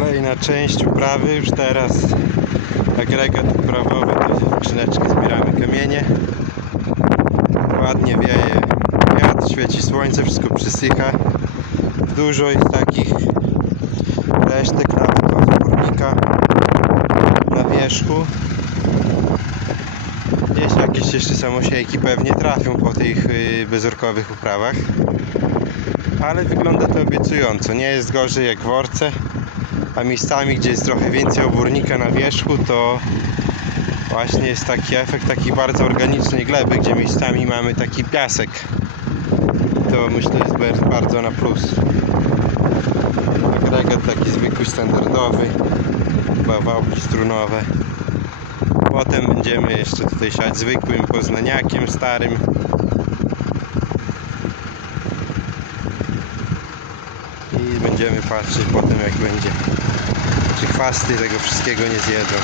Kolejna część uprawy, już teraz agregat uprawowy, to w skrzyneczkę zbieramy kamienie. Ładnie wieje wiatr, świeci słońce, wszystko przysycha. Dużo jest takich resztek nawet od górnika na wierzchu. Gdzieś jakieś jeszcze samosiejki pewnie trafią po tych y, bezorkowych uprawach. Ale wygląda to obiecująco. Nie jest gorzej jak w. A miejscami, gdzie jest trochę więcej obornika na wierzchu, to właśnie jest taki efekt takiej bardzo organicznej gleby, gdzie miejscami mamy taki piasek. To myślę jest bardzo na plus. Agregat taki zwykły, standardowy. Dwa wałki strunowe. Potem będziemy jeszcze tutaj siać zwykłym poznaniakiem starym. Będziemy patrzeć potem jak będzie. Czy chwasty tego wszystkiego nie zjedzą.